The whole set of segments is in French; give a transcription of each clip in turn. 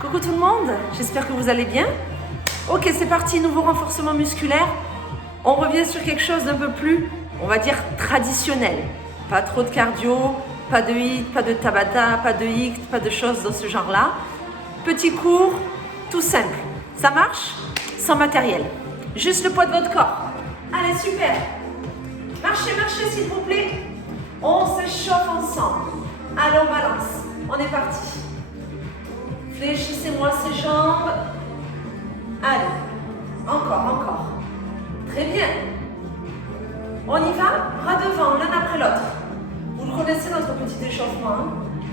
Coucou tout le monde, j'espère que vous allez bien. Ok, c'est parti, nouveau renforcement musculaire. On revient sur quelque chose d'un peu plus, on va dire, traditionnel. Pas trop de cardio, pas de HIIT, pas de Tabata, pas de HIIT, pas de choses dans ce genre-là. Petit cours, tout simple. Ça marche? Sans matériel. Juste le poids de votre corps. Allez, super. Marchez, marchez s'il vous plaît. On s'échauffe ensemble. Allez, on balance. On est parti. Fléchissez-moi ces jambes. Allez. Encore. Très bien. On y va, bras devant, l'un après l'autre. Vous le connaissez, notre petit échauffement. Hein?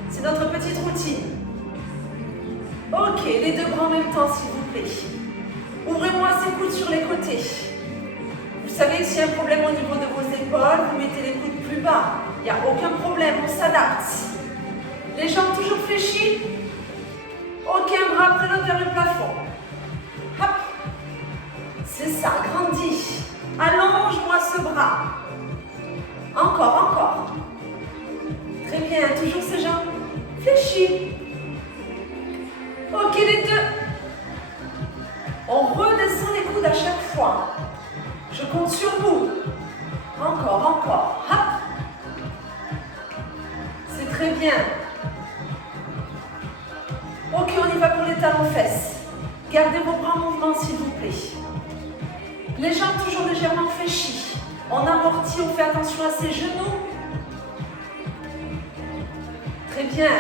C'est notre petite routine. Ok, les deux bras en même temps, s'il vous plaît. Ouvrez-moi ces coudes sur les côtés. Vous savez, s'il y a un problème au niveau de vos épaules, vous mettez les coudes plus bas. Il n'y a aucun problème, on s'adapte. Les jambes toujours fléchies. Ok, un bras après l'autre vers le plafond. Hop. C'est ça, grandis. Allonge-moi ce bras. Encore. Très bien, toujours ces jambes fléchies. Ok, les deux. On redescend les coudes à chaque fois. Je compte sur vous. Encore. Hop. C'est très bien. Ok, on y va pour les talons-fesses. Gardez vos bras en mouvement, s'il vous plaît. Les jambes toujours légèrement fléchies. On amortit, on fait attention à ses genoux. Très bien.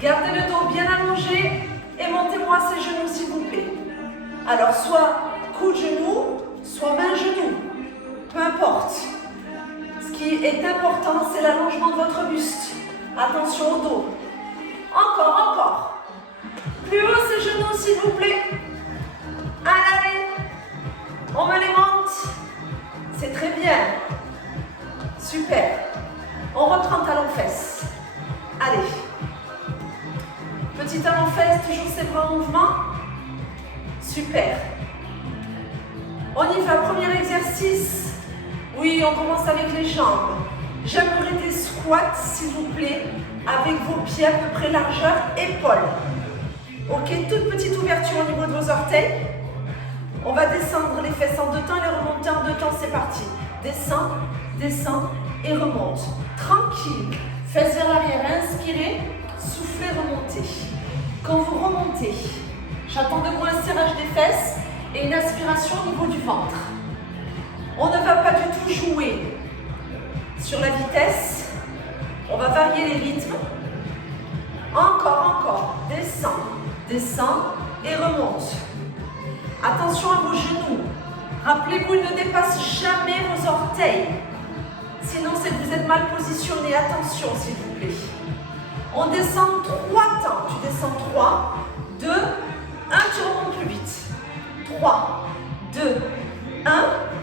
Gardez le dos bien allongé et montez-moi ces genoux, s'il vous plaît. Alors, soit coude-genou, soit main-genou. Peu importe. Ce qui est important, c'est l'allongement de votre buste. Attention au dos. Encore. Plus haut ces genoux, s'il vous plaît. Allez. On me les monte. C'est très bien. Super. On reprend talon-fesses. Allez. Petit talon-fesses, toujours ses bras en mouvement. Super. On y va, premier exercice. Oui, on commence avec les jambes. J'aimerais des squats, s'il vous plaît, avec vos pieds à peu près largeur épaule. Ok, toute petite ouverture au niveau de vos orteils. On va descendre les fesses en deux temps et les remonter en deux temps, c'est parti. Descend et remonte. Tranquille. Fesses vers l'arrière, inspirez, soufflez, remontez. Quand vous remontez, j'attends de vous un serrage des fesses et une aspiration au niveau du ventre. On ne va pas du tout jouer sur la vitesse. On va varier les rythmes. Encore. Descend et remonte. Attention à vos genoux. Rappelez-vous, ils ne dépassent jamais vos orteils. Sinon, c'est que vous êtes mal positionné. Attention, s'il vous plaît. On descend 3 temps. Tu descends 3, 2, 1, tu remontes plus vite. 3, 2, 1,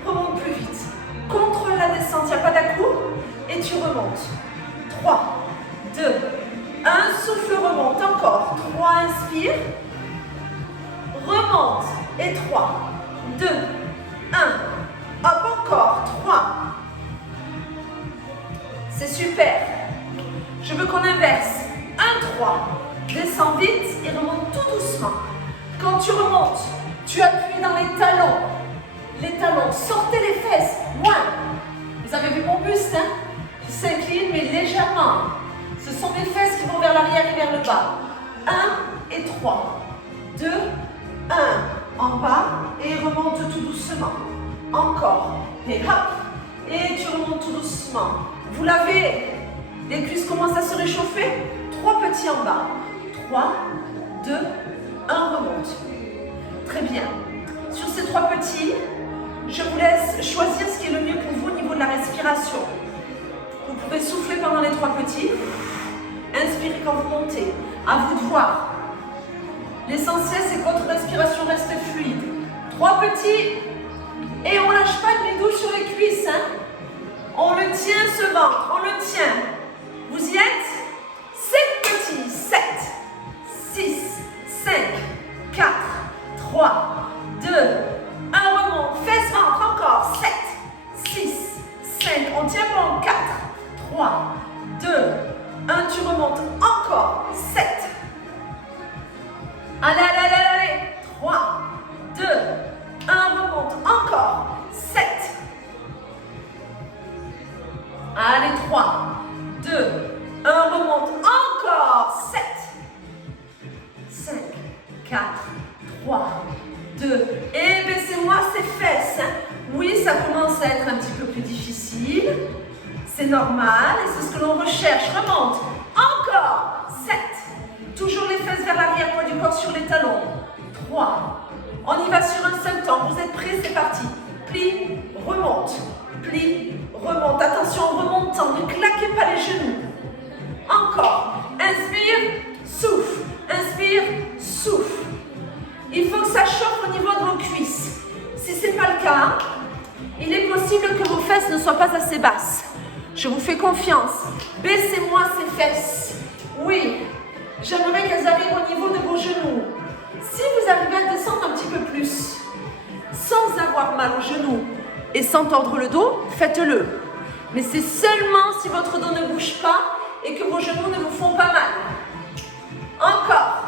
remonte plus vite. Contrôle la descente, il n'y a pas d'à-coup. Et tu remontes. 3, 2, 1, souffle, remonte. Encore. 3, inspire. Remonte. Et 3, 2, 1. Hop, encore. 3. C'est super. Je veux qu'on inverse. 1, 3. Descends vite et remonte tout doucement. Quand tu remontes, tu appuies dans les talons. Les talons, sortez les fesses. Moins. Vous avez vu mon buste, hein? Qui s'incline, mais légèrement. Ce sont mes fesses qui vont vers l'arrière et vers le bas. 1 et 3. 2, 1. En bas et remonte tout doucement. Encore. Et hop. Et tu remontes tout doucement. Vous l'avez. Les cuisses commencent à se réchauffer. 3 petits en bas. 3, 2, 1, remonte. Très bien. Sur ces 3 petits, je vous laisse choisir ce qui est le mieux pour vous au niveau de la respiration. Vous pouvez souffler pendant les 3 petits. Inspirez quand vous montez. À vous de voir. L'essentiel, c'est que votre respiration reste fluide. 3 petits. Et on ne lâche pas de bidou sur les cuisses. Hein? On le tient, ce ventre. On le tient. Vous y êtes? 7 petits. 7, 6, 5, 4, 3, 2, 1. Remonte. Fesses, ventre. Encore. 7, 6, 5. On tient bon. 4, 3, 2, 1. Tu remontes. Encore. 7, normal et c'est ce que l'on recherche. Remonte. Encore. 7. Toujours les fesses vers l'arrière, poids du corps sur les talons. 3. On y va sur un seul temps. Vous êtes prêts? C'est parti. Plie, remonte. Plie, remonte. Attention en remontant. Ne claquez pas les genoux. Encore. Inspire, souffle. Inspire, souffle. Il faut que ça chauffe au niveau de vos cuisses. Si ce n'est pas le cas, il est possible que vos fesses ne soient pas assez basses. Je vous fais confiance. Baissez-moi ces fesses. Oui, j'aimerais qu'elles arrivent au niveau de vos genoux. Si vous arrivez à descendre un petit peu plus, sans avoir mal aux genoux et sans tordre le dos, faites-le. Mais c'est seulement si votre dos ne bouge pas et que vos genoux ne vous font pas mal. Encore.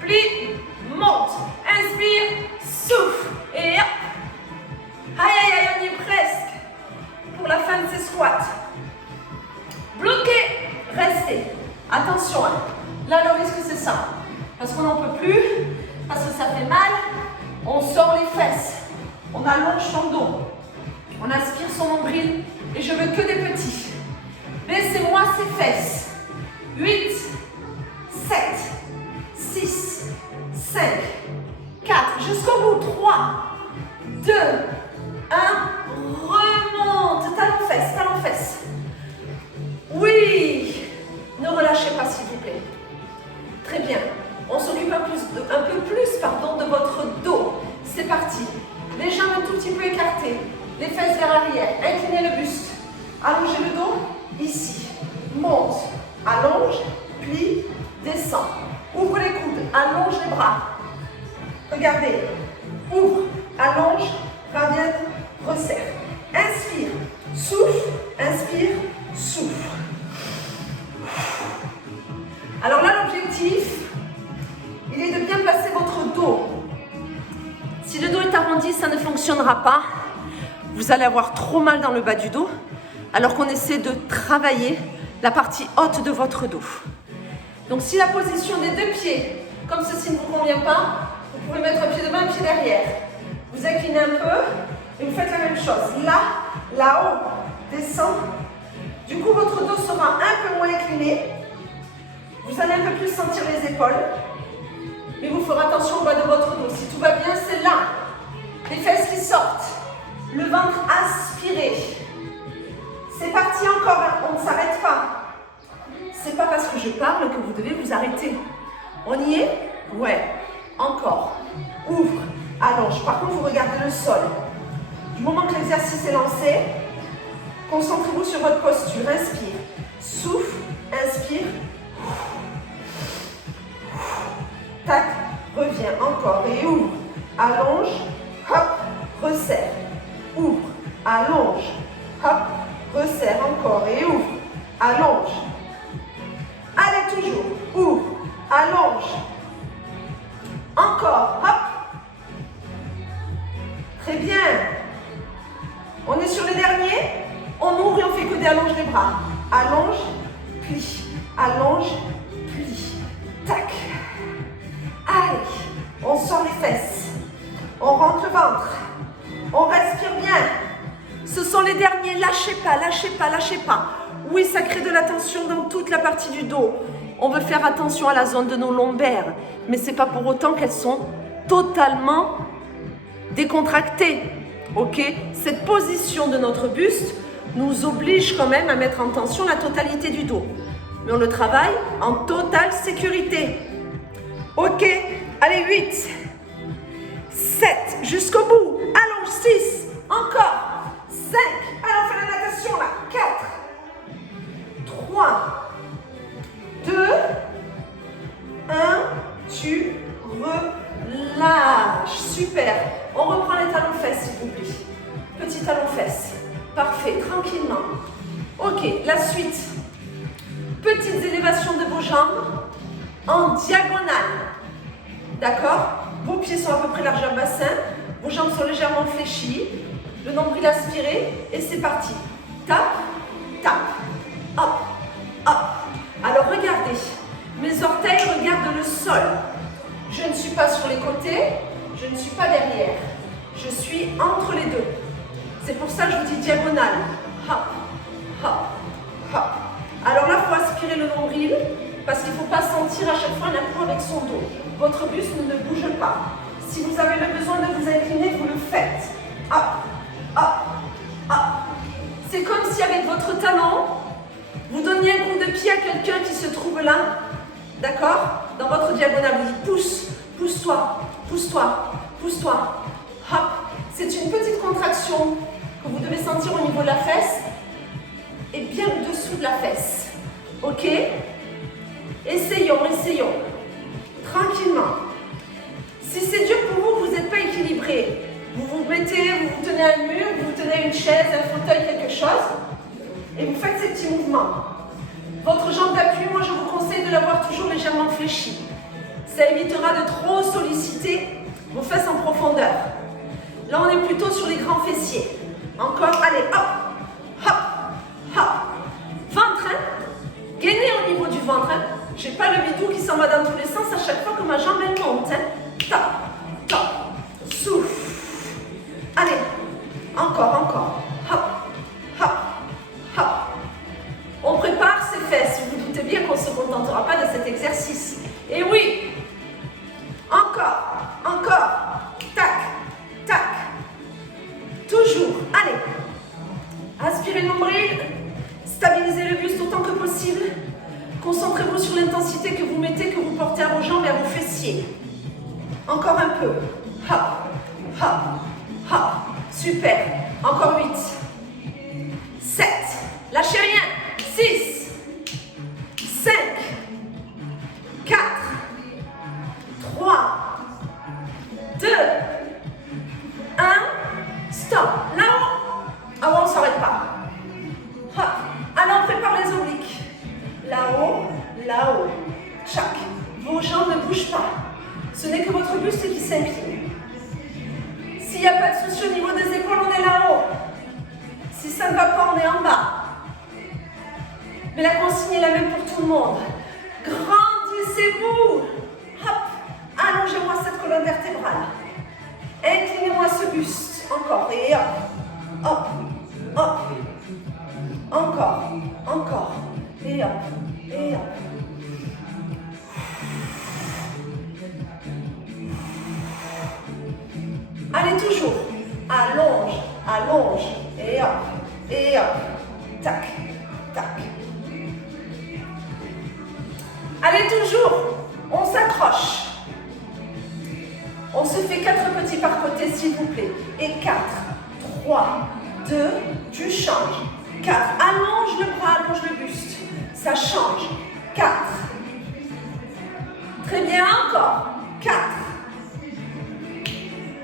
Plie, monte, inspire, souffle. Et hop. Aïe, aïe, aïe, on y est presque. Pour la fin de ces squats. Bloquez, restez. Attention, hein. Là le risque c'est ça. Parce qu'on n'en peut plus, parce que ça fait mal. On sort les fesses. On allonge son dos. On aspire son nombril. Et je veux que des petits. Baissez-moi ces fesses. 8, 7, 6, 5, 4, jusqu'au bout. 3, 2, 1, remonte. Talon fesses, talon fesses. Oui, ne relâchez pas s'il vous plaît. Très bien. On s'occupe un peu plus de votre dos. C'est parti. Les jambes un tout petit peu écartées. Les fesses vers l'arrière. Inclinez le buste. Allongez le dos. Ici. Monte. Allonge. Plie. Descend. Ouvre les coudes. Allonge les bras. Regardez. Ouvre. Allonge. Ramène. Resserre. Inspire. Souffle. Inspire. Souffle. Alors là, l'objectif, il est de bien placer votre dos. Si le dos est arrondi, ça ne fonctionnera pas. Vous allez avoir trop mal dans le bas du dos, alors qu'on essaie de travailler la partie haute de votre dos. Donc si la position des deux pieds, comme ceci ne vous convient pas, vous pouvez mettre un pied devant, un pied derrière. Vous inclinez un peu et vous faites la même chose. Là, là-haut, descend. Du coup, votre dos sera un peu moins incliné. Vous allez un peu plus sentir les épaules. Mais vous ferez attention au bas de votre dos. Si tout va bien, c'est là. Les fesses qui sortent. Le ventre aspiré. C'est parti encore, on ne s'arrête pas. C'est pas parce que je parle que vous devez vous arrêter. On y est? Ouais. Encore. Ouvre. Allonge. Par contre, vous regardez le sol. Du moment que l'exercice est lancé, concentrez-vous sur votre posture. Inspire. Souffle. Inspire. Tac. Reviens. Encore. Et ouvre. Allonge. Hop. Resserre. Ouvre. Allonge. Hop. Resserre. Encore. Et ouvre. Allonge. Allez, toujours. Ouvre. Allonge. Encore. Hop. Très bien. On est sur les derniers. On ouvre et on fait que des allonges les bras. Allonge, plie. Allonge, plie. Tac. Allez. On sort les fesses. On rentre le ventre. On respire bien. Ce sont les derniers. Lâchez pas, lâchez pas, lâchez pas. Oui, ça crée de la tension dans toute la partie du dos. On veut faire attention à la zone de nos lombaires. Mais ce n'est pas pour autant qu'elles sont totalement décontractées. Ok? Cette position de notre buste nous oblige quand même à mettre en tension la totalité du dos. Mais on le travaille en totale sécurité. Ok? Allez, 8, 7, jusqu'au bout. Allonge, 6, encore, 5. Allez, on fait la natation là. 4, 3, 2, 1. Tu relâches. Super. On reprend les talons fesses, s'il vous plaît. Petit talon fesses. Parfait, tranquillement. Ok, la suite. Petites élévations de vos jambes en diagonale. D'accord? Vos pieds sont à peu près largeur bassin. Vos jambes sont légèrement fléchies. Le nombril aspiré. Et c'est parti. Tape, tape. Hop, hop. Alors regardez. Mes orteils regardent le sol. Je ne suis pas sur les côtés. Je ne suis pas derrière. Je suis entre les deux. C'est pour ça que je vous dis diagonale. Hop, hop, hop. Alors là, il faut aspirer le nombril parce qu'il ne faut pas sentir à chaque fois un appui avec son dos. Votre buste ne bouge pas. Si vous avez le besoin de vous incliner, vous le faites. Hop, hop, hop. C'est comme si avec votre talon, vous donniez un coup de pied à quelqu'un qui se trouve là. D'accord? Dans votre diagonale, vous dites pousse, pousse-toi, pousse-toi, pousse-toi. Hop. C'est une petite contraction que vous devez sentir au niveau de la fesse et bien au-dessous de la fesse. Ok? Essayons, essayons. Tranquillement. Si c'est dur pour vous, vous n'êtes pas équilibré. Vous vous mettez, vous vous tenez à un mur, vous vous tenez à une chaise, un fauteuil, quelque chose, et vous faites ces petits mouvements. Votre jambe d'appui, moi je vous conseille de l'avoir toujours légèrement fléchie. Ça évitera de trop solliciter vos fesses en profondeur. Là, on est plutôt sur les grands fessiers. Encore, allez, hop, hop, hop. Ventre, hein? Gainez au niveau du ventre, hein? J'ai pas le bidou qui s'en va dans tous les sens à chaque fois que ma jambe elle monte, hein? Top, top, souffle. Allez, encore, encore. Hop, hop, hop. On prépare ses fesses. Vous vous doutez bien qu'on ne se contentera pas de cet exercice. Et oui, encore, encore. Tac, tac. Toujours. Allez. Aspirez le nombril. Stabilisez le buste autant que possible. Concentrez-vous sur l'intensité que vous mettez, que vous portez à vos jambes et à vos fessiers. Encore un peu. Hop, hop, hop. Super. Encore 8. 7. Lâchez rien. 6. 5. 4. 3. 2. 1. Stop. Là-haut. Ah bon, on ne s'arrête pas. Hop. Alors, on prépare les obliques. Là-haut, là-haut. Chaque. Vos jambes ne bougent pas. Ce n'est que votre buste qui s'incline. S'il n'y a pas de souci au niveau des épaules, on est là-haut. Si ça ne va pas, on est en bas. Mais la consigne est la même pour tout le monde. Grandissez-vous. Hop. Allongez-moi cette colonne vertébrale. Inclinez-moi ce buste. Encore. Et hop. Hop. Hop. Encore. Encore. Et hop. Et hop. Allez, toujours. Allonge. Allonge. Et hop. Et hop. Tac. Tac. Allez, toujours. On s'accroche. On se fait 4 petits par côté, s'il vous plaît. Et 4, 3, 2, tu changes. 4, allonge le bras, allonge le buste. Ça change. 4. Très bien, encore. 4.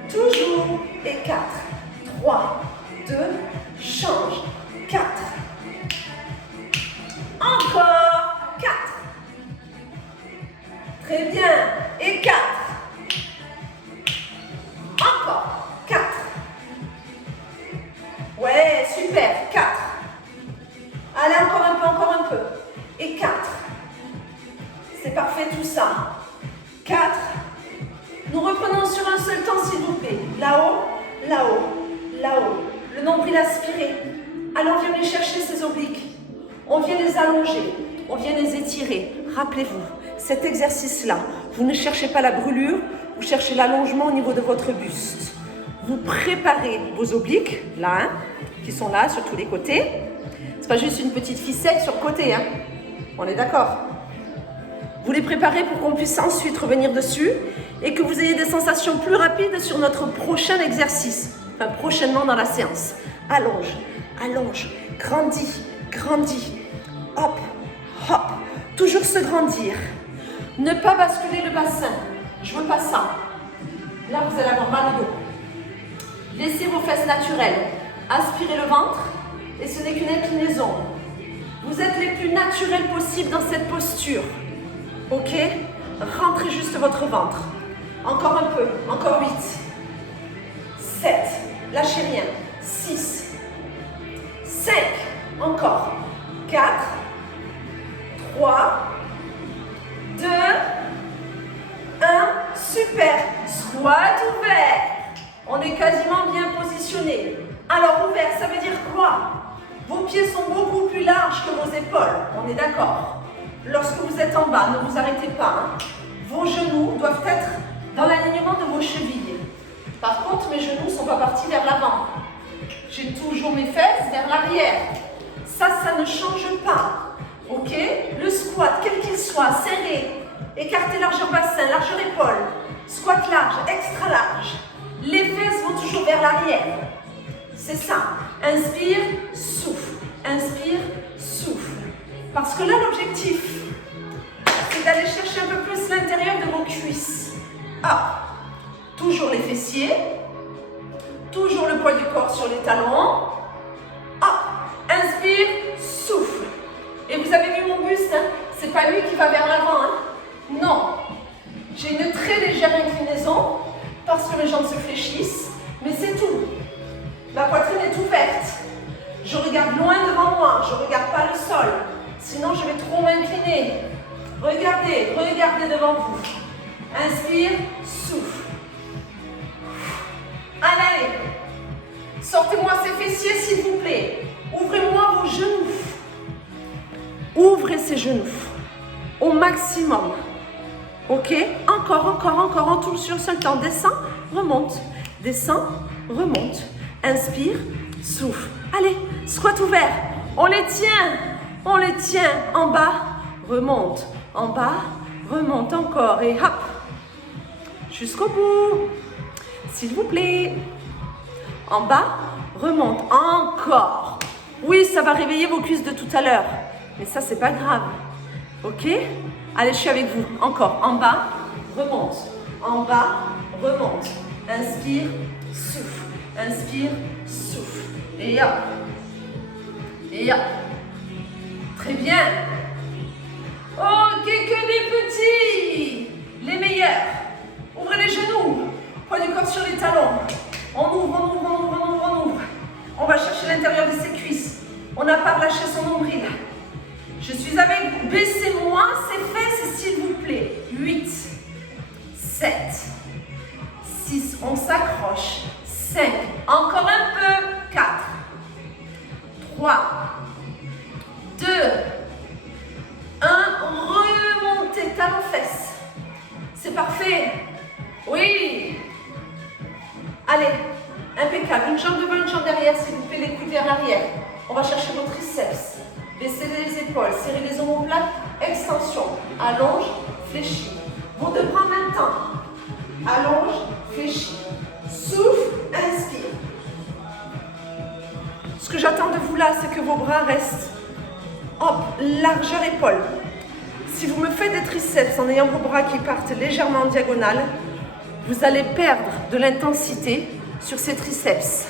Toujours. Et 4, 3, 2, change. 4. Encore. 4. Très bien. Et 4. Encore. 4. Ouais, super. 4. Allez, encore un peu, encore un peu. Et 4. C'est parfait tout ça. 4. Nous reprenons sur un seul temps, s'il vous plaît. Là-haut, là-haut, là-haut. Le nombril aspiré. Allez, on vient aller chercher ces obliques. On vient les allonger. On vient les étirer. Rappelez-vous, cet exercice-là, vous ne cherchez pas la brûlure, vous cherchez l'allongement au niveau de votre buste. Vous préparez vos obliques, là, hein, qui sont là, sur tous les côtés. C'est pas juste une petite ficelle sur le côté, hein. On est d'accord? Vous les préparez pour qu'on puisse ensuite revenir dessus et que vous ayez des sensations plus rapides sur notre prochain exercice, enfin prochainement dans la séance. Allonge, allonge, grandis, grandis, hop, hop, toujours se grandir. Ne pas basculer le bassin, je veux pas ça. Là, vous allez avoir mal au dos. Laissez vos fesses naturelles, aspirez le ventre et ce n'est qu'une inclinaison. Vous êtes les plus naturels possibles dans cette posture. Ok? Rentrez juste votre ventre. Encore un peu. Encore 8. 7. Lâchez rien. 6. 5. Encore. 4. 3. 2. 1. Super. Squat ouvert. On est quasiment bien positionné. Alors ouvert, ça veut dire quoi? Vos pieds sont beaucoup plus larges que vos épaules. On est d'accord? Lorsque vous êtes en bas, ne vous arrêtez pas. Hein. Vos genoux doivent être dans l'alignement de vos chevilles. Par contre, mes genoux ne sont pas partis vers l'avant. J'ai toujours mes fesses vers l'arrière. Ça ne change pas. Ok? Le squat, quel qu'il soit, serré, écartez largeur bassin, largeur épaule, squat large, extra large. Les fesses vont toujours vers l'arrière. C'est ça. Inspire, souffle. Inspire, souffle. Parce que là, l'objectif, c'est d'aller chercher un peu plus l'intérieur de vos cuisses. Ah, toujours les fessiers. Toujours le poids du corps sur les talons. Ah, inspire, souffle. Et vous avez vu mon buste, hein? C'est pas lui qui va vers l'avant. Hein? Non. J'ai une très légère inclinaison parce que mes jambes se fléchissent, mais c'est tout. La poitrine est ouverte. Je regarde loin devant moi, je ne regarde pas le sol. Sinon, je vais trop m'incliner. Regardez, regardez devant vous. Inspire, souffle. Allez, sortez-moi ces fessiers s'il vous plaît. Ouvrez-moi vos genoux. Ouvrez ces genoux au maximum. Ok? Encore, en tout sur ce temps. Descends, remonte. Descends, remonte. Inspire, souffle. Allez, squat ouvert. On les tient en bas, remonte. En bas, remonte encore et hop. Jusqu'au bout. S'il vous plaît. En bas, remonte. Encore. Oui, ça va réveiller vos cuisses de tout à l'heure. Mais ça, c'est pas grave. Ok? Allez, je suis avec vous. Encore. En bas, remonte. En bas, remonte. Inspire, souffle. Inspire, souffle. Et hop. Et hop. Très bien. Ok, que des petits. Les meilleurs. Ouvrez les genoux. Poids du corps sur les talons. On ouvre. On va chercher l'intérieur de ses cuisses. On n'a pas relâché son nombril. Je suis avec vous. Baissez-moi ces fesses, s'il vous plaît. 8, 7, 6. On s'accroche. 5. Encore un peu. 4, 3, 2, 1. Remontez, talons fesses. C'est parfait. Oui. Allez, impeccable. Une jambe devant, une jambe derrière, s'il vous plaît, les coudes vers l'arrière. On va chercher vos triceps. Baissez les épaules, serrez les omoplates, extension. Allonge, fléchis. Vos deux bras en même temps. Allonge, fléchis. Souffle, inspire. Ce que j'attends de vous là, c'est que vos bras restent. Hop, largeur épaule. Si vous me faites des triceps en ayant vos bras qui partent légèrement en diagonale, vous allez perdre de l'intensité sur ces triceps.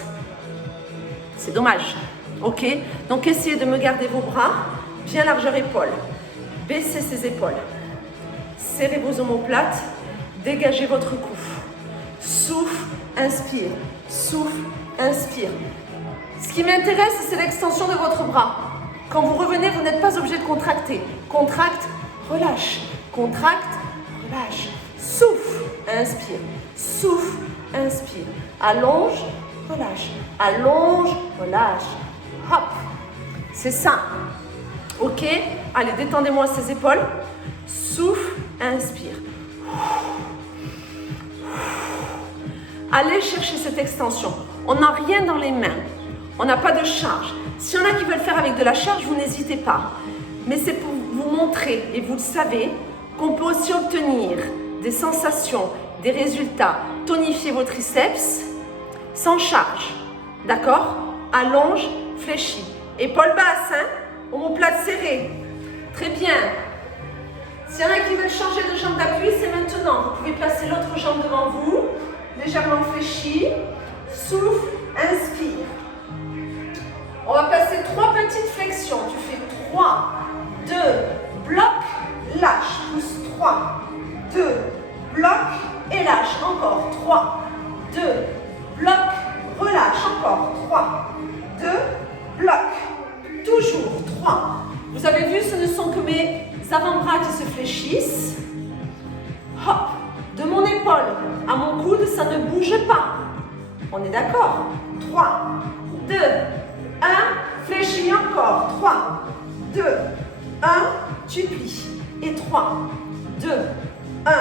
C'est dommage. Ok? Donc essayez de me garder vos bras bien largeur épaule. Baissez ces épaules. Serrez vos omoplates. Dégagez votre cou. Souffle, inspire. Souffle, inspire. Ce qui m'intéresse, c'est l'extension de votre bras. Quand vous revenez, vous n'êtes pas obligé de contracter. Contracte, relâche. Contracte, relâche. Souffle, inspire. Souffle, inspire. Allonge, relâche. Allonge, relâche. Hop. C'est ça. Ok? Allez, détendez-moi ces épaules. Souffle, inspire. Allez chercher cette extension. On n'a rien dans les mains. On n'a pas de charge. S'il y en a qui veulent faire avec de la charge, vous n'hésitez pas. Mais c'est pour vous montrer, et vous le savez, qu'on peut aussi obtenir des sensations, des résultats, tonifier vos triceps sans charge. D'accord? Allonge, fléchis. Épaules basses, hein? Omoplate serrée. Très bien. S'il y en a qui veulent changer de jambe d'appui, c'est maintenant. Vous pouvez placer l'autre jambe devant vous, légèrement fléchie. Souffle, inspire. On va passer 3 petites flexions. Tu fais 3, 2, bloc, lâche. Pousse 3, 2, bloc et lâche. Encore 3, 2, bloc, relâche. Encore 3, 2, bloc. Toujours 3. Vous avez vu, ce ne sont que mes avant-bras qui se fléchissent. Hop. De mon épaule à mon coude, ça ne bouge pas. On est d'accord? 3, 2, 1, Fléchis encore. 3, 2, 1. Tu plies. Et 3, 2, 1.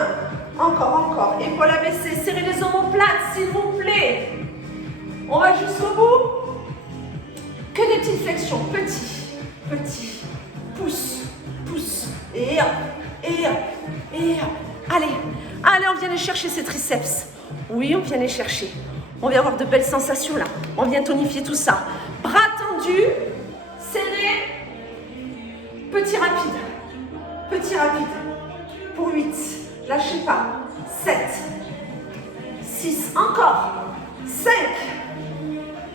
Encore. Épaules abaissées. Serrez les omoplates, s'il vous plaît. On va jusqu'au bout. Que des petites flexions. Petit. Pousse. Et hop. Allez, on vient aller chercher ces triceps. Oui, on vient les chercher. On vient avoir de belles sensations là. On vient tonifier tout ça. Bras tendus, serrés. Petit rapide. Pour 8. Lâchez pas. 7. 6. Encore. 5.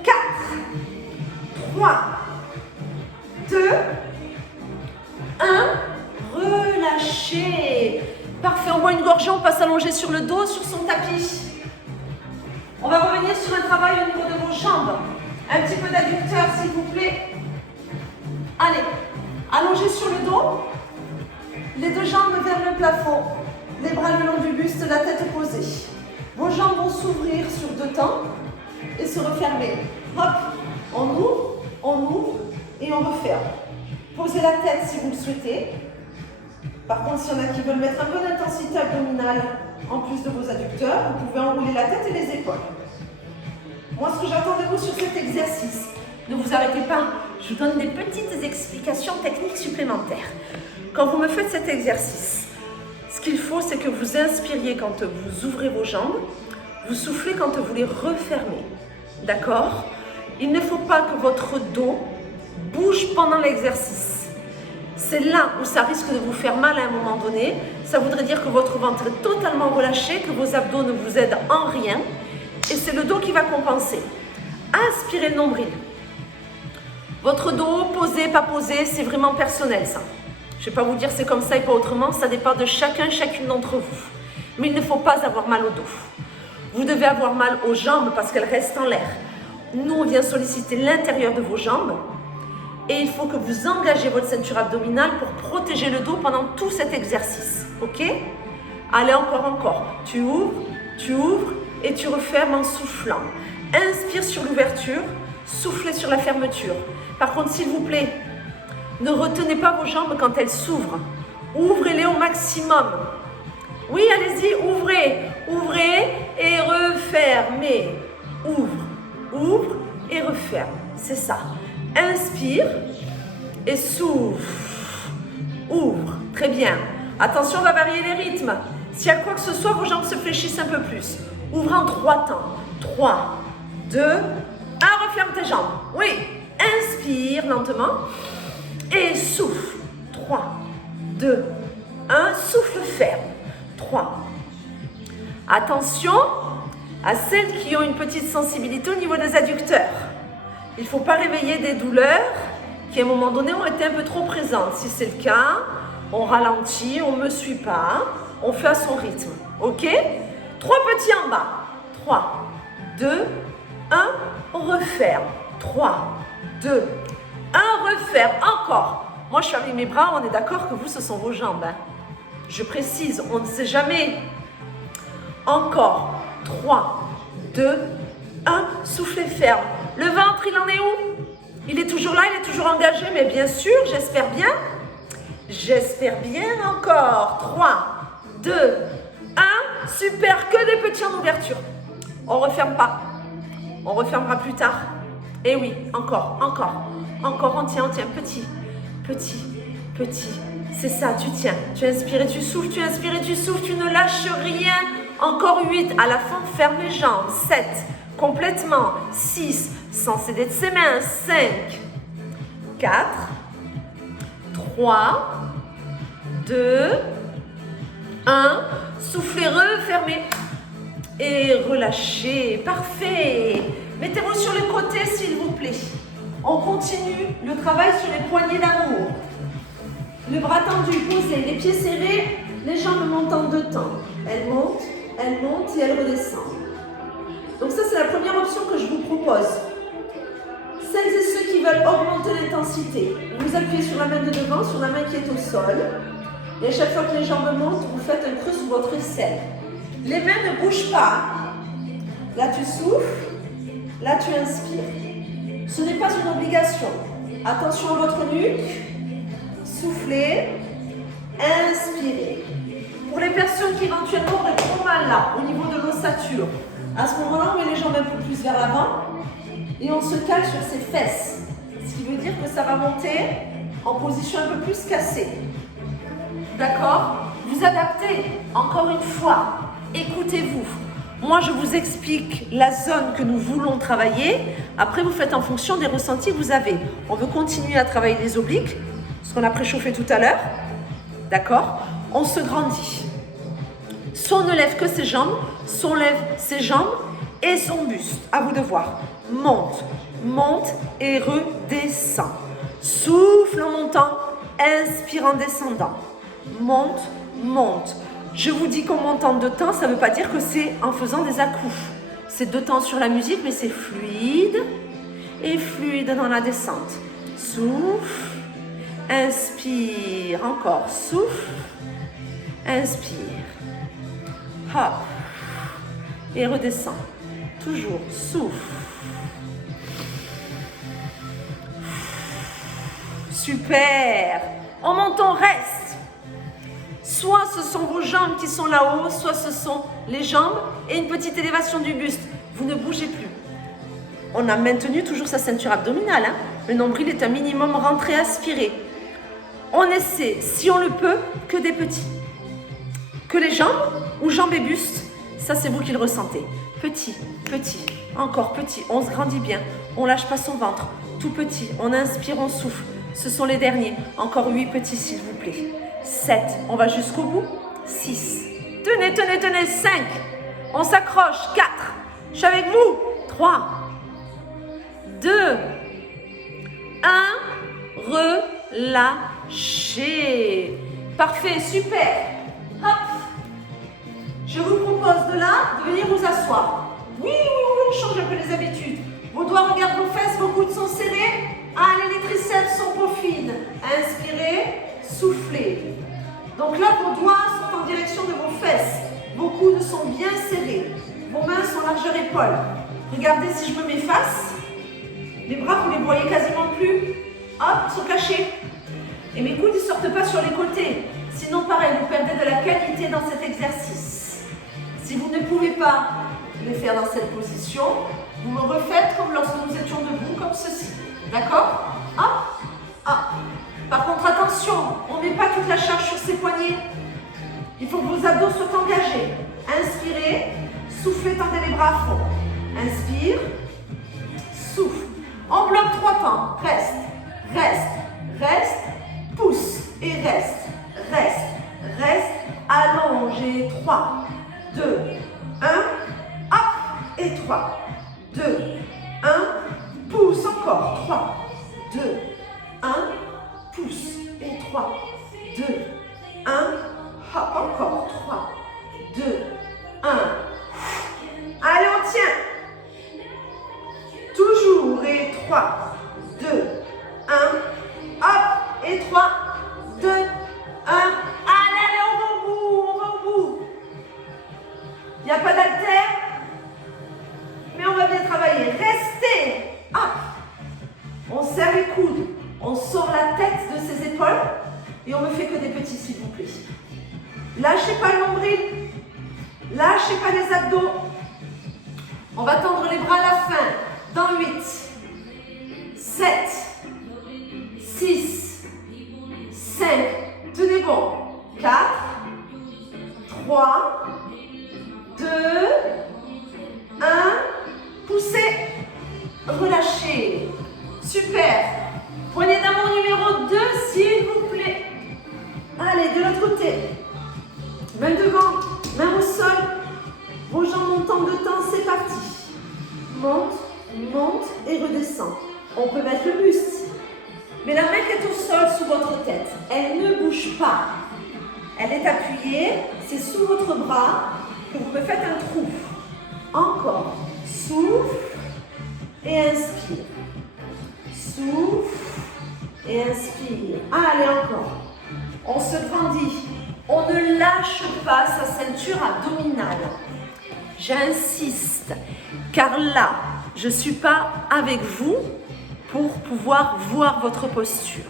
4. 3. 2. 1. Relâchez. Parfait, on boit une gorgée, on passe allongé sur le dos, sur son tapis. On va revenir sur un travail au niveau de vos jambes. Un petit peu d'adducteur, s'il vous plaît. Allez, allongé sur le dos. Les deux jambes vers le plafond. Les bras le long du buste, la tête posée. Vos jambes vont s'ouvrir sur 2 temps et se refermer. Hop, on ouvre et on referme. Posez la tête si vous le souhaitez. Par contre, s'il y en a qui veulent mettre un peu d'intensité abdominale en plus de vos adducteurs, vous pouvez enrouler la tête et les épaules. Moi, ce que j'attends de vous sur cet exercice, ne vous arrêtez pas, je vous donne des petites explications techniques supplémentaires. Quand vous me faites cet exercice, ce qu'il faut, c'est que vous inspiriez quand vous ouvrez vos jambes, vous soufflez quand vous les refermez. D'accord? Il ne faut pas que votre dos bouge pendant l'exercice. C'est là où ça risque de vous faire mal à un moment donné. Ça voudrait dire que votre ventre est totalement relâché, que vos abdos ne vous aident en rien. Et c'est le dos qui va compenser. Inspirez le nombril. Votre dos, posé, pas posé, c'est vraiment personnel ça. Je ne vais pas vous dire c'est comme ça et pas autrement, ça dépend de chacune d'entre vous. Mais il ne faut pas avoir mal au dos. Vous devez avoir mal aux jambes parce qu'elles restent en l'air. Nous, on vient solliciter l'intérieur de vos jambes. Et il faut que vous engagez votre ceinture abdominale pour protéger le dos pendant tout cet exercice. Ok? Allez, encore. Tu ouvres et tu refermes en soufflant. Inspire sur l'ouverture, soufflez sur la fermeture. Par contre, s'il vous plaît, ne retenez pas vos jambes quand elles s'ouvrent. Ouvrez-les au maximum. Oui, allez-y, ouvrez et refermez. Ouvre et referme. C'est ça. Inspire et souffle. Ouvre. Très bien. Attention, on va varier les rythmes. S'il y a quoi que ce soit, vos jambes se fléchissent un peu plus. Ouvre en 3 temps. 3, 2, 1. Referme tes jambes. Oui. Inspire lentement et souffle. 3, 2, 1. Souffle ferme. 3. Attention à celles qui ont une petite sensibilité au niveau des adducteurs. Il ne faut pas réveiller des douleurs qui à un moment donné ont été un peu trop présentes. Si c'est le cas, on ralentit, on ne me suit pas, on fait à son rythme. Ok? 3 petits en bas. 3, 2, 1, on referme. 3, 2, 1, referme. Encore. Moi, je suis avec mes bras, on est d'accord que vous, ce sont vos jambes. Hein. Je précise, on ne sait jamais. Encore. 3, 2, 1, soufflez ferme. Le ventre, il en est où? Il est toujours là, il est toujours engagé, mais bien sûr, j'espère bien. J'espère bien encore. 3, 2, 1, super, que des petits en ouverture. On ne referme pas. On refermera plus tard. Et oui, encore, on tient, petit. C'est ça, tu tiens. Tu inspires et tu souffles, tu inspires et tu souffles, tu ne lâches rien. Encore 8, à la fin, ferme les jambes. 7, complètement. 6, sans céder de ses mains. 5, 4, 3, 2, 1. Soufflez, refermez. Et relâchez. Parfait. Mettez-vous sur le côté, s'il vous plaît. On continue le travail sur les poignées d'amour. Le bras tendu, posé, les pieds serrés, les jambes montent en 2 temps. Elles montent et elles redescendent. Donc ça, c'est la première option que je vous propose. Celles et ceux qui veulent augmenter l'intensité, vous appuyez sur la main de devant, sur la main qui est au sol. Et à chaque fois que les jambes montent, vous faites un creux sur votre aisselle. Les mains ne bougent pas. Là, tu souffles. Là, tu inspires. Ce n'est pas une obligation. Attention à votre nuque. Soufflez. Inspirez. Pour les personnes qui éventuellement auraient trop mal là, au niveau de l'ossature, à ce moment-là, on met les jambes un peu plus vers l'avant et on se cale sur ses fesses. Ce qui veut dire que ça va monter en position un peu plus cassée. D'accord? Vous adaptez, encore une fois. Écoutez-vous. Moi, je vous explique la zone que nous voulons travailler. Après, vous faites en fonction des ressentis que vous avez. On veut continuer à travailler les obliques, ce qu'on a préchauffé tout à l'heure. D'accord? On se grandit. Soit on ne lève que ses jambes, soit on lève ses jambes et son buste. À vous de voir. Monte, monte et redescend. Souffle en montant, inspire en descendant. Monte, monte. Je vous dis qu'on monte en 2 temps, ça ne veut pas dire que c'est en faisant des à-coups. C'est 2 temps sur la musique, mais c'est fluide et fluide dans la descente. Souffle, inspire, encore, souffle, inspire, hop, et redescend. Toujours, souffle. Super. En montant, reste. Soit ce sont vos jambes qui sont là-haut, soit ce sont les jambes et une petite élévation du buste. Vous ne bougez plus. On a maintenu toujours sa ceinture abdominale. Hein. Le nombril est un minimum rentré, aspiré. On essaie, si on le peut, que des petits. Que les jambes ou jambes et buste, ça c'est vous qui le ressentez. Petit, petit, encore petit. On se grandit bien. On lâche pas son ventre. Tout petit. On inspire, on souffle. Ce sont les derniers. Encore 8 petits s'il vous plaît. 7. On va jusqu'au bout. 6. Tenez, tenez, tenez. 5. On s'accroche. 4. Je suis avec vous. 3. 2. 1. Relâchez. Parfait. Super. Hop. Je vous propose de là, de venir vous asseoir. Oui, on change un peu les habitudes. Vos doigts regardent vos fesses, vos coudes sont serrés. Allez, les triceps sont peaufines. Inspirez, soufflez. Donc là, vos doigts sont en direction de vos fesses. Vos coudes sont bien serrés. Vos mains sont largeur épaule. Regardez si je me mets face. Les bras, vous ne les voyez quasiment plus. Hop, ils sont cachés. Et mes coudes ne sortent pas sur les côtés. Sinon, pareil, vous perdez de la qualité dans cet exercice. Si vous ne pouvez pas les faire dans cette position, vous me refaites comme lorsque nous étions debout, comme ceci. D'accord? Hop, hop. Par contre, attention, on ne met pas toute la charge sur ses poignets. Il faut que vos abdos soient engagés. Inspirez, soufflez, tendez les bras à fond. Inspire, souffle. On bloque 3 temps. Reste, reste, reste, pousse et reste, reste, reste. Allongez. 3, 2, 1, hop, et 3, 2, 1, pousse encore. 3, 2, 1, pousse et 3, 2, 1, hop, encore. 3, 2, 1. Allez, on tient. Toujours et 3, 2, 1, hop, et 3, 2, 1. Allez, on va au bout, on va au bout. Il n'y a pas d'haltère, mais on va bien travailler. Restez. Hop. On serre les coudes, on sort la tête de ses épaules et on ne fait que des petits, s'il vous plaît. Lâchez pas le nombril, lâchez pas les abdos. On va tendre les bras à la fin. Dans 8, 7, 6, 5, tenez bon. 4, 3, 2, 1, poussez, relâchez. Super. Poignée d'amour numéro 2, s'il vous plaît. Allez, de l'autre côté. Main devant, main au sol. Vos jambes montent en 2 temps, c'est parti. Monte, monte et redescend. On peut mettre le buste. Mais la main qui est au sol sous votre tête, elle ne bouge pas. Elle est appuyée, c'est sous votre bras que vous me faites un trou. Encore. Souffle et inspire. Souffle et inspire. Allez, encore. On se grandit. On ne lâche pas sa ceinture abdominale. J'insiste, car là, je ne suis pas avec vous pour pouvoir voir votre posture.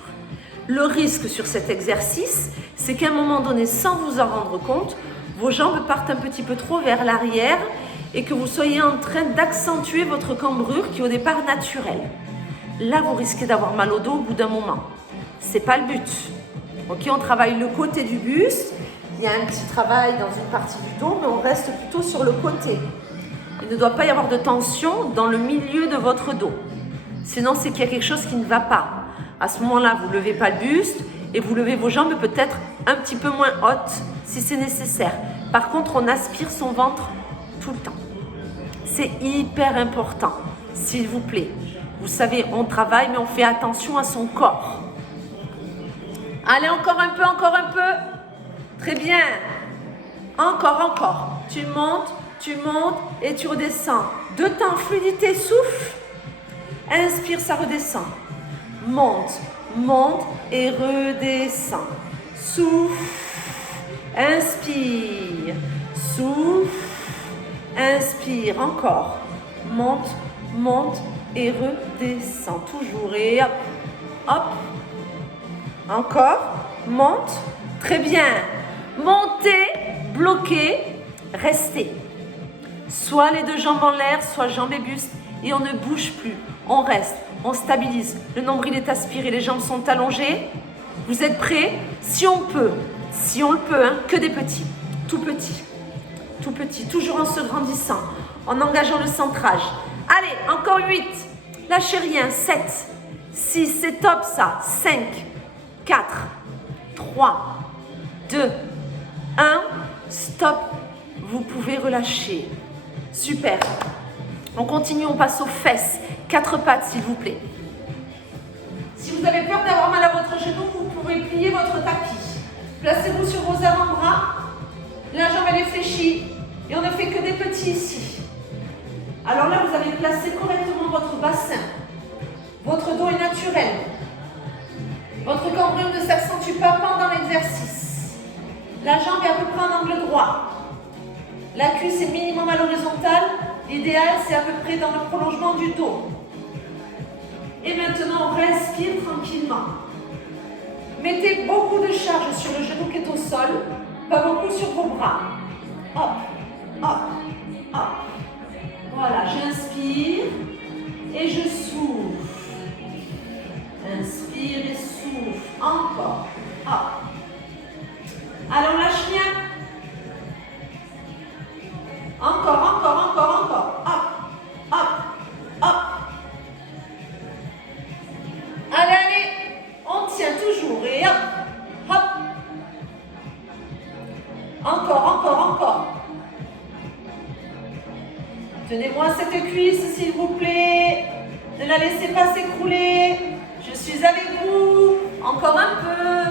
Le risque sur cet exercice, c'est qu'à un moment donné, sans vous en rendre compte, vos jambes partent un petit peu trop vers l'arrière et que vous soyez en train d'accentuer votre cambrure qui est au départ naturelle. Là, vous risquez d'avoir mal au dos au bout d'un moment. C'est pas le but. Ok, on travaille le côté du buste. Il y a un petit travail dans une partie du dos, mais on reste plutôt sur le côté. Il ne doit pas y avoir de tension dans le milieu de votre dos. Sinon, c'est qu'il y a quelque chose qui ne va pas. À ce moment-là, vous ne levez pas le buste et vous levez vos jambes peut-être un petit peu moins hautes si c'est nécessaire. Par contre, on aspire son ventre tout le temps. C'est hyper important, s'il vous plaît. Vous savez, on travaille, mais on fait attention à son corps. Allez, encore un peu, encore un peu. Très bien. Encore, encore. Tu montes et tu redescends. 2 temps, fluidité, souffle. Inspire, ça redescend. Monte et redescend. Souffle. Inspire. Souffle. Inspire, encore. Monte et redescend. Toujours et hop, hop. Encore. Monte. Très bien. Montez, bloquez, restez. Soit les 2 jambes en l'air, soit jambes et buste. Et on ne bouge plus. On reste, on stabilise. Le nombril est aspiré, les jambes sont allongées. Vous êtes prêts? Si on peut, hein, que des petits. Tout petit, toujours en se grandissant, en engageant le centrage. Allez, encore 8. Lâchez rien. 7, 6, c'est top ça. 5, 4, 3, 2, 1. Stop. Vous pouvez relâcher. Super. On continue, on passe aux fesses. 4 pattes, s'il vous plaît. Si vous avez peur d'avoir mal à votre genou, vous pouvez plier votre tapis. Placez-vous sur vos avant-bras. La jambe, elle est fléchie. Et on ne fait que des petits ici. Alors là, vous avez placé correctement votre bassin. Votre dos est naturel. Votre cambrure ne s'accentue pas pendant l'exercice. La jambe est à peu près en angle droit. La cuisse est minimum à l'horizontale. L'idéal, c'est à peu près dans le prolongement du dos. Et maintenant, on respire tranquillement. Mettez beaucoup de charge sur le genou qui est au sol, pas beaucoup sur vos bras. Hop, hop, hop. Voilà, j'inspire et je souffle. Inspire et souffle. Encore. Hop. Alors, lâche rien. Encore. Hop, hop, hop. Allez. On tient toujours et hop, hop. Encore. Tenez-moi cette cuisse, s'il vous plaît. Ne la laissez pas s'écrouler. Je suis avec vous. Encore un peu.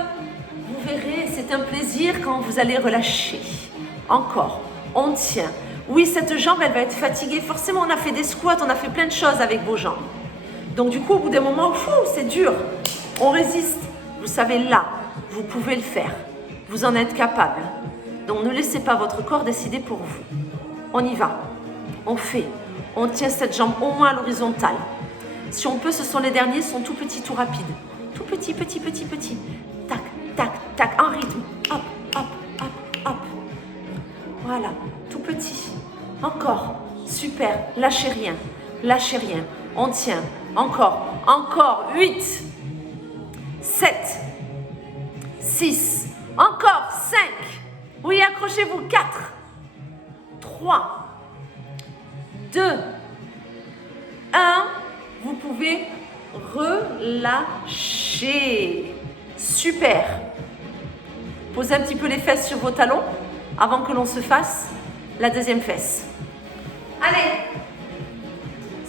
Vous verrez, c'est un plaisir quand vous allez relâcher. Encore. On tient. Oui, cette jambe, elle va être fatiguée. Forcément, on a fait des squats, on a fait plein de choses avec vos jambes. Donc du coup, au bout d'un moment, c'est dur. On résiste. Vous savez, là, vous pouvez le faire. Vous en êtes capable. Donc ne laissez pas votre corps décider pour vous. On y va. On fait. On tient cette jambe au moins à l'horizontale. Si on peut, ce sont les derniers, sont tout petits, tout rapides. Tout petit. Tac, en rythme. Hop. Voilà, tout petit. Encore. Super. Lâchez rien. On tient. Encore. 8. 7. 6. Encore. 5. Oui, accrochez-vous. 4. 3. 2. 1. Vous pouvez relâcher. Super. Posez un petit peu les fesses sur vos talons avant que l'on se fasse la deuxième fesse. Allez.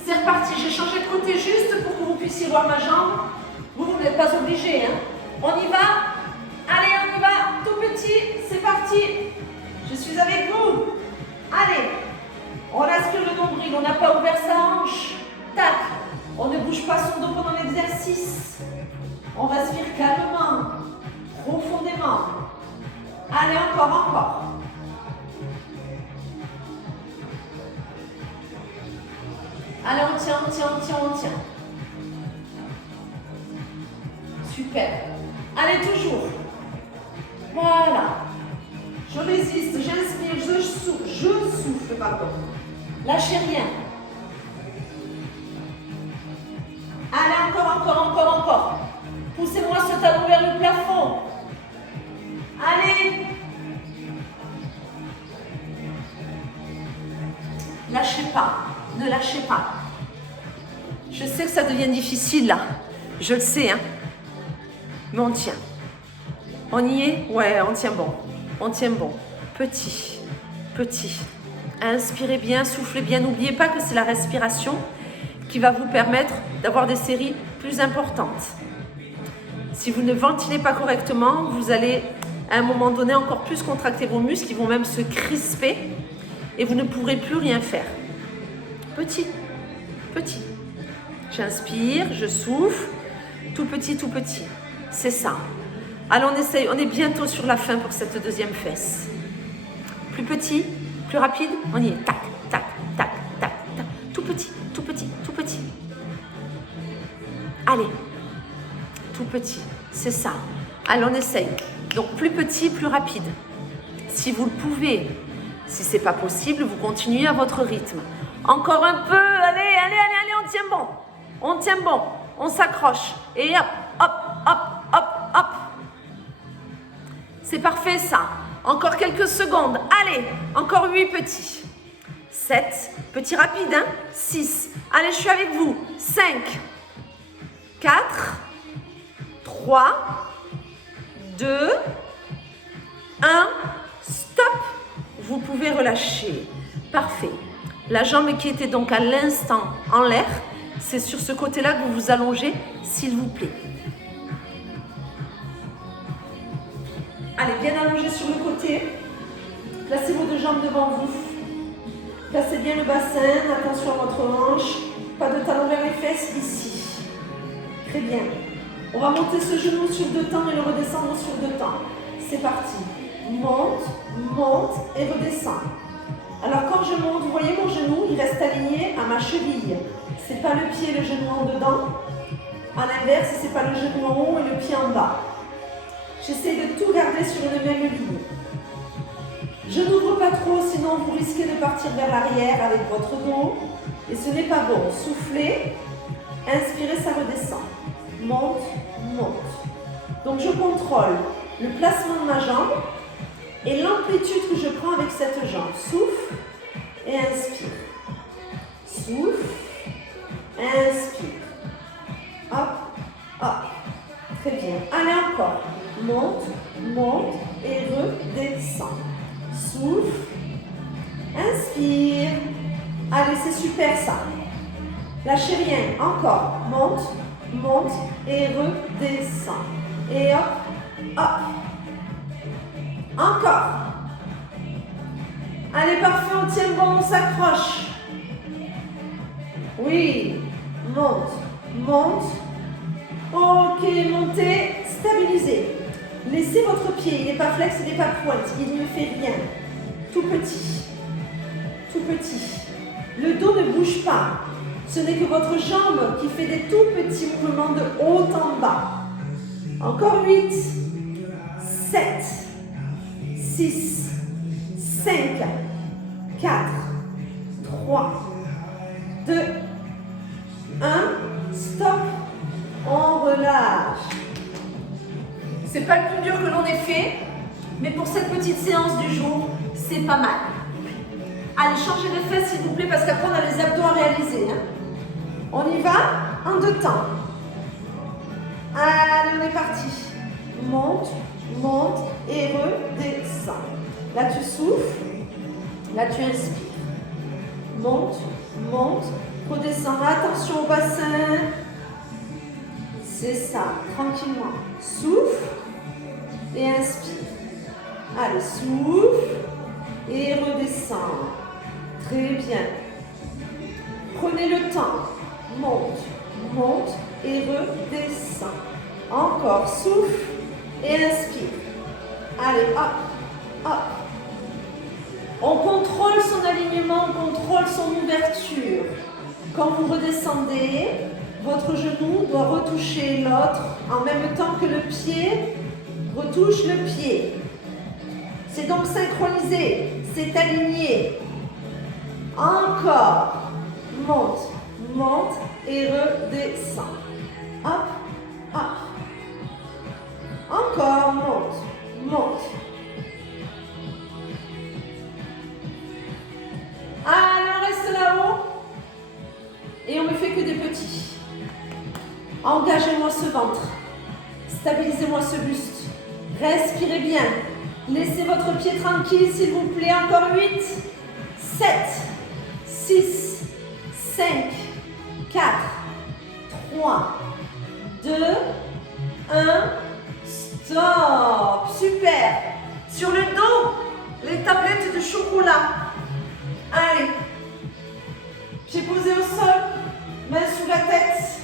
C'est reparti. J'ai changé de côté juste pour que vous puissiez voir ma jambe. Vous n'êtes pas obligés. Hein. On y va. Allez, on y va. Tout petit. C'est parti. Je suis avec vous. Allez. On aspire le nombril. On n'a pas ouvert sa hanche. Tac. On ne bouge pas son dos pendant l'exercice. On respire calmement. Profondément. Allez, encore. Allez, on tient. Super. Allez, toujours. Voilà. Je résiste, j'inspire, je souffle, pardon. Lâchez rien. Allez, encore. Poussez-moi ce talon vers le plafond. Allez. Lâchez pas, ne lâchez pas. Je sais que ça devient difficile là, je le sais, hein. Mais on tient. On y est? Ouais, on tient bon. On tient bon. Petit. Inspirez bien, soufflez bien. N'oubliez pas que c'est la respiration qui va vous permettre d'avoir des séries plus importantes. Si vous ne ventilez pas correctement, vous allez à un moment donné encore plus contracter vos muscles, ils vont même se crisper et vous ne pourrez plus rien faire. Petit. J'inspire, je souffle, tout petit. C'est ça. Allez, on essaye, on est bientôt sur la fin pour cette deuxième fesse. Plus petit, plus rapide, on y est. Tac. Tout petit. Allez, tout petit, c'est ça. Allez, on essaye. Donc, plus petit, plus rapide. Si vous le pouvez, si ce n'est pas possible, vous continuez à votre rythme. Encore un peu, allez, on tient bon. On s'accroche. Et hop. C'est parfait ça. Encore quelques secondes. Allez, encore 8 petits. 7, petit rapide, hein. 6. Allez, je suis avec vous. 5, 4, 3, 2, 1. Stop. Vous pouvez relâcher. Parfait. La jambe qui était donc à l'instant en l'air, c'est sur ce côté-là que vous vous allongez, s'il vous plaît. Allez, bien allongé sur le côté. Placez vos deux jambes devant vous. Placez bien le bassin. Attention à votre hanche. Pas de talon vers les fesses ici. Très bien. On va monter ce genou sur 2 temps et le redescendre sur 2 temps. C'est parti. Monte et redescends. Alors quand je monte, vous voyez mon genou, il reste aligné à ma cheville. C'est pas le pied et le genou en dedans. À l'inverse, c'est pas le genou en haut et le pied en bas. J'essaie de tout garder sur une même ligne. Je n'ouvre pas trop, sinon vous risquez de partir vers l'arrière avec votre dos. Et ce n'est pas bon. Soufflez, inspirez, ça redescend. Monte. Donc je contrôle le placement de ma jambe et l'amplitude que je prends avec cette jambe. Souffle et inspire. Souffle, inspire. Hop. Très bien. Allez encore. Monte et redescends. Souffle, inspire. Allez, c'est super ça. Lâchez rien. Encore. Monte et redescends. Et hop. Encore. Allez, parfait, on tient bon, on s'accroche. Oui. Monte. Ok, montez, stabilisez. Laissez votre pied, il n'est pas flex, il n'est pas pointe, il ne fait rien. Tout petit. Le dos ne bouge pas. Ce n'est que votre jambe qui fait des tout petits mouvements de haut en bas. Encore 8, 7, 6, 5, 4, 3, 2, 1. Stop. On relâche. C'est pas le plus dur que l'on ait fait, mais pour cette petite séance du jour, c'est pas mal. Allez, changez de fesses s'il vous plaît, parce qu'après on a les abdos à réaliser. Hein. On y va en 2 temps. Allez, on est parti. Monte et redescends. Là, tu souffles. Là, tu inspires. Monte, redescends. Attention au bassin. C'est ça, tranquillement. Souffle et inspire. Allez, souffle et redescends. Très bien. Prenez le temps. Monte et redescends. Encore, souffle et inspire. Allez, hop. On contrôle son alignement, on contrôle son ouverture. Quand vous redescendez, votre genou doit retoucher l'autre en même temps que le pied retouche le pied. C'est donc synchronisé, c'est aligné. Encore. Monte, monte et redescend. Hop, hop. Encore, monte, monte. Allez, on reste là-haut. Et on ne fait que des petits. Engagez-moi ce ventre. Stabilisez-moi ce buste. Respirez bien. Laissez votre pied tranquille, s'il vous plaît. Encore 8, 7, 6, 5, 4, 3, 2, 1. Stop. Super. Sur le dos, les tablettes de chocolat. Allez. J'ai posé au sol, main sous la tête.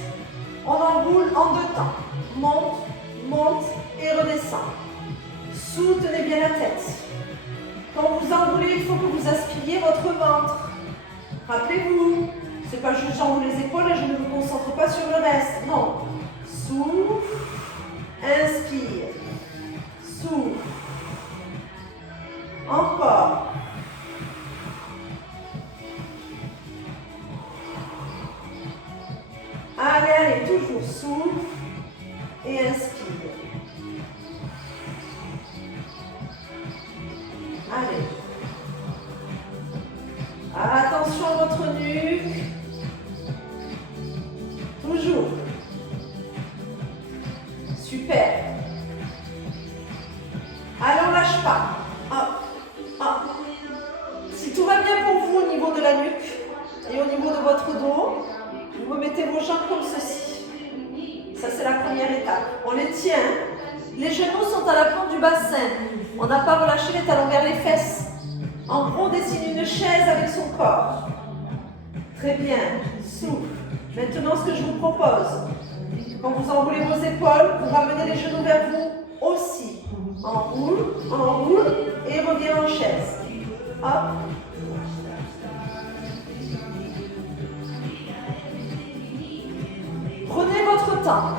On enroule en 2 temps. Monte, monte et redescend. Soutenez bien la tête. Quand vous enroulez, il faut que vous aspiriez votre ventre. Rappelez-vous, c'est pas juste j'enroule les épaules et je ne me concentre pas sur le reste. Non. Souffle. Inspire. Souffle. Encore. Allez, allez, toujours souffle et inspire. Allez. Attention à votre nuque. Toujours. Super. Allez, on ne lâche pas. Hop, hop. Si tout va bien pour vous au niveau de la nuque et au niveau de votre dos, vous mettez vos jambes comme ceci. Ça, c'est la première étape. On les tient. Les genoux sont à la pointe du bassin. On n'a pas relâché les talons vers les fesses. En gros, on dessine une chaise avec son corps. Très bien. Souffle. Maintenant, ce que je vous propose, quand vous enroulez vos épaules, vous ramenez les genoux vers vous aussi. Enroule et reviens en chaise. Hop. Prenez votre temps.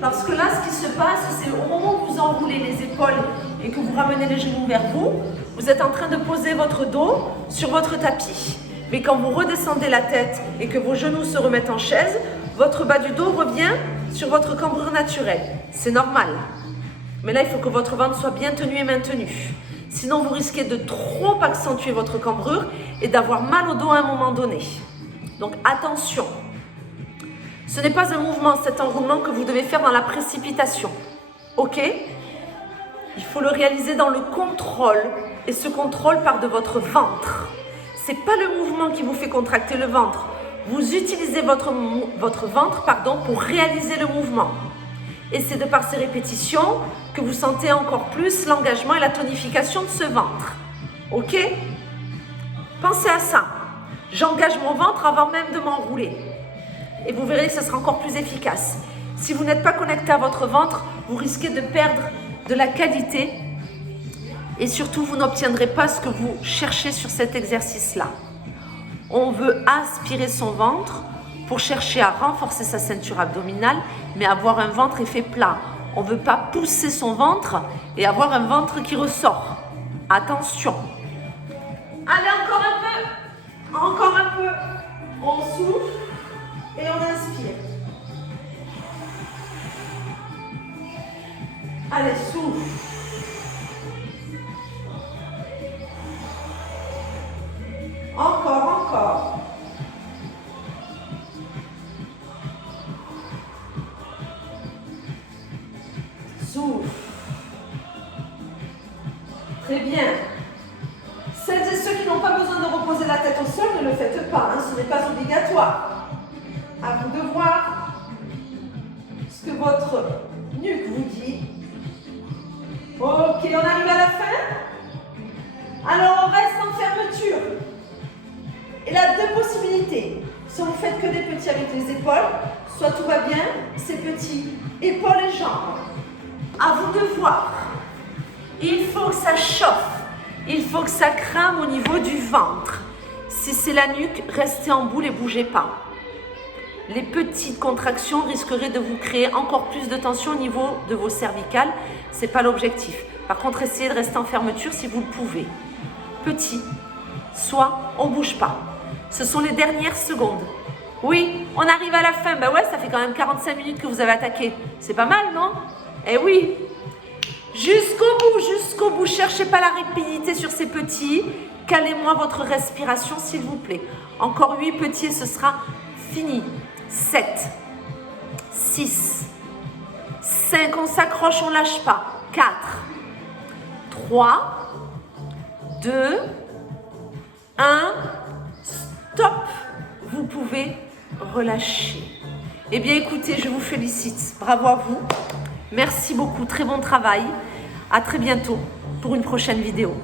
Parce que là, ce qui se passe, c'est au moment où vous enroulez les épaules et que vous ramenez les genoux vers vous, vous êtes en train de poser votre dos sur votre tapis. Mais quand vous redescendez la tête et que vos genoux se remettent en chaise, votre bas du dos revient sur votre cambrure naturelle. C'est normal. Mais là, il faut que votre ventre soit bien tenu et maintenu. Sinon, vous risquez de trop accentuer votre cambrure et d'avoir mal au dos à un moment donné. Donc attention, ce n'est pas un mouvement, cet enroulement que vous devez faire dans la précipitation. Ok? Il faut le réaliser dans le contrôle et ce contrôle part de votre ventre. Ce n'est pas le mouvement qui vous fait contracter le ventre. Vous utilisez votre ventre pour réaliser le mouvement. Et c'est de par ces répétitions que vous sentez encore plus l'engagement et la tonification de ce ventre. Ok? Pensez à ça. J'engage mon ventre avant même de m'enrouler. Et vous verrez que ce sera encore plus efficace. Si vous n'êtes pas connecté à votre ventre, vous risquez de perdre de la qualité et surtout, vous n'obtiendrez pas ce que vous cherchez sur cet exercice-là. On veut aspirer son ventre pour chercher à renforcer sa ceinture abdominale, mais avoir un ventre effet plat. On ne veut pas pousser son ventre et avoir un ventre qui ressort. Attention. Allez, encore un peu. Encore un peu. On souffle et on inspire. Allez, souffle. Encore. Souffle. Très bien. Celles et ceux qui n'ont pas besoin de reposer la tête au sol, ne le faites pas, ce n'est pas obligatoire. À vous de voir ce que votre nuque vous dit. Ok, on arrive à la fin. Alors on reste en fermeture. Et là, deux possibilités. Soit vous faites que des petits avec les épaules, soit tout va bien, c'est petit, épaules et jambes. À vous de voir. Il faut que ça chauffe. Il faut que ça crame au niveau du ventre. Si c'est la nuque, restez en boule et bougez pas. les petites contractions risqueraient de vous créer encore plus de tension au niveau de vos cervicales. Ce n'est pas l'objectif. Par contre, essayez de rester en fermeture si vous le pouvez. Petit, soit on ne bouge pas. Ce sont les dernières secondes. Oui, on arrive à la fin. Ben ouais, ça fait quand même 45 minutes que vous avez attaqué. C'est pas mal, non? Eh oui. Jusqu'au bout. Cherchez pas la rapidité sur ces petits. Calez-moi votre respiration, s'il vous plaît. Encore 8 petits et ce sera fini. 7, 6, 5, on s'accroche, on lâche pas. 4, 3, 2, 1, stop. Vous pouvez relâcher. Eh bien, écoutez, je vous félicite. Bravo à vous. Merci beaucoup. Très bon travail. À très bientôt pour une prochaine vidéo.